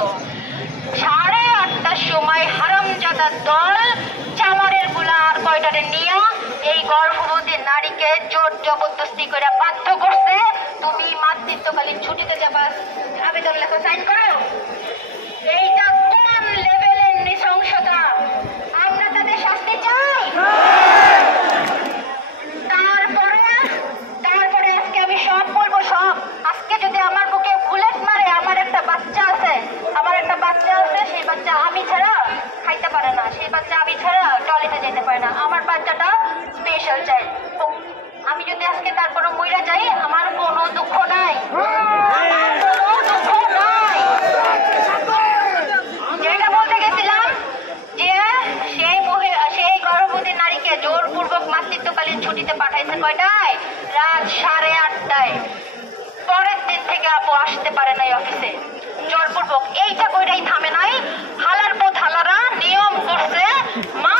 মতো। 8:30টার সময় হারামজাদার দল চামারের গুলা আর কয়টারে নিয়ে এই গর্ভবতী নারীকে জোর জবরদস্তি করে বাধ্য করছে তুমি মাতৃত্বকালীন ছুটিতে যাবা, আবেদন লেখো, সাইন করো। এইটা কোন লেভেলের নৃশংসতা? আমরা তাদের শাস্তি চাই। তারপরে আজকে আমি সব বলবো, সব। আজকে যদি আমার বুকে বুলেট মারে, আমার একটা বাচ্চা আছে, সেই বাচ্চা আমি ছাড়া খাইতে পারে না, সেই বাচ্চা আমি ছাড়া টয়লেটে যেতে পারে না। আমার বাচ্চাটা স্পেশাল চাইল্ড। আমি যদি আজকে তারপরে মইরা যাই, আমার কোনো দুঃখ নাই, যেটা বলতে গেছিলাম যে সেই গর্ভবতী নারীকে জোরপূর্বক মাতৃত্বকালীন ছুটিতে পাঠাইছে কয়টায়? রাত 8:30টায়। পরের দিন থেকে আপু আসতে পারে নাই অফিসে, জোরপূর্বক। এইটা কইরাই থামে নাই, হালার পথ হালারা নিয়ম করছে মা